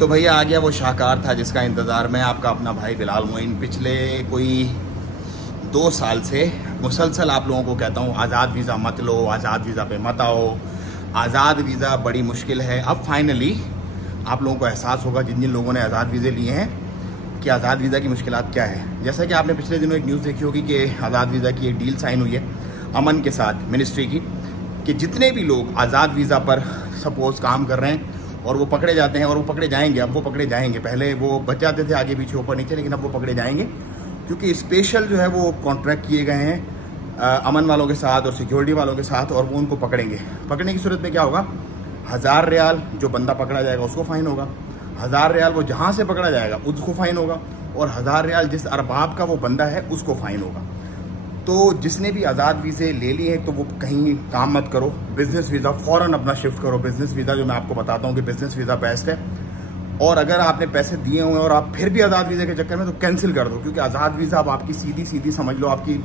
तो भैया आ गया वो शाहकार था जिसका इंतज़ार मैं आपका अपना भाई बिलाल मोइन पिछले कोई 2 साल से मुसलसल आप लोगों को कहता हूँ आज़ाद वीज़ा मत लो, आज़ाद वीज़ा पे मत आओ, आज़ाद वीज़ा बड़ी मुश्किल है। अब फाइनली आप लोगों को एहसास होगा जिन जिन लोगों ने आज़ाद वीज़े लिए हैं कि आज़ाद वीज़ा की मुश्किलात क्या है। जैसा कि आपने पिछले दिनों एक न्यूज़ देखी होगी कि आज़ाद वीज़ा की एक डील साइन हुई है अमन के साथ मिनिस्ट्री की, कि जितने भी लोग आज़ाद वीज़ा पर सपोज़ काम कर रहे हैं और वो पकड़े जाते हैं और वो पकड़े जाएंगे, अब वो पकड़े जाएंगे, पहले वो बच जाते थे आगे पीछे ऊपर नीचे, लेकिन अब वो पकड़े जाएंगे क्योंकि स्पेशल जो है वो कॉन्ट्रैक्ट किए गए हैं अमन वालों के साथ और सिक्योरिटी वालों के साथ, और वो उनको पकड़ेंगे। पकड़ने की सूरत में क्या होगा, 1000 रियाल जो बंदा पकड़ा जाएगा उसको फ़ाइन होगा, 1000 रियाल वो जहाँ से पकड़ा जाएगा उसको फ़ाइन होगा, और 1000 रियाल जिस अरबाब का वो बंदा है उसको फ़ाइन होगा। तो जिसने भी आज़ाद वीज़े ले लिए हैं तो वो कहीं काम मत करो, बिज़नेस वीज़ा फ़ौरन अपना शिफ्ट करो। बिज़नेस वीज़ा जो मैं आपको बताता हूँ कि बिज़नेस वीज़ा बेस्ट है, और अगर आपने पैसे दिए हुए हैं और आप फिर भी आज़ाद वीज़े के चक्कर में तो कैंसिल कर दो, क्योंकि आज़ाद वीज़ा अब आपकी सीधी समझ लो आपकी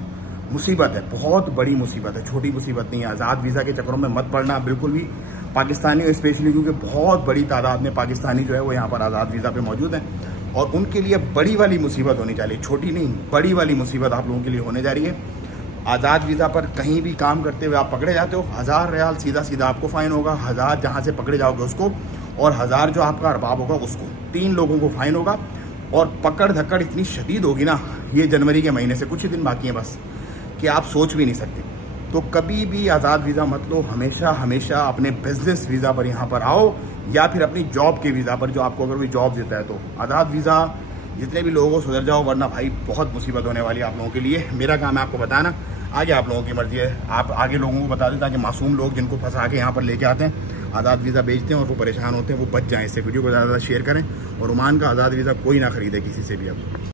मुसीबत है, बहुत बड़ी मुसीबत है, छोटी मुसीबत नहीं है। आज़ाद वीज़ा के चक्करों में मत पड़ना बिल्कुल भी, पाकिस्तानी स्पेशली, क्योंकि बहुत बड़ी तादाद में पाकिस्तानी जो है वो यहाँ पर आज़ाद वीज़ा पे मौजूद हैं और उनके लिए बड़ी वाली मुसीबत होनी चाहिए, छोटी नहीं, बड़ी वाली मुसीबत आप लोगों के लिए होने जा रही है। आज़ाद वीज़ा पर कहीं भी काम करते हुए आप पकड़े जाते हो, 1000 रियाल सीधा आपको फ़ाइन होगा, 1000 जहाँ से पकड़े जाओगे उसको, और 1000 जो आपका अरबाब होगा उसको, 3 लोगों को फ़ाइन होगा। और पकड़ धक्कड़ इतनी शदीद होगी ना ये जनवरी के महीने से, कुछ ही दिन बाकी हैं बस, कि आप सोच भी नहीं सकते। तो कभी भी आज़ाद वीज़ा मत लो, हमेशा अपने बिजनेस वीज़ा पर यहाँ पर आओ, या फिर अपनी जॉब के वीज़ा पर, जो आपको अगर कोई जॉब देता है तो। आज़ाद वीज़ा जितने भी लोगों को सुधर जाओ, वरना भाई बहुत मुसीबत होने वाली है आप लोगों के लिए। मेरा काम है आपको बताना, आगे आप लोगों की मर्जी है, आप आगे लोगों को बता दें ताकि मासूम लोग जिनको फंसा के यहाँ पर लेके आते हैं, आज़ाद वीज़ा बेचते हैं और वो परेशान होते हैं, वो बच जाएँ। इससे वीडियो को ज़्यादा शेयर करें, और ओमान का आज़ाद वीज़ा कोई ना खरीदे किसी से भी अब।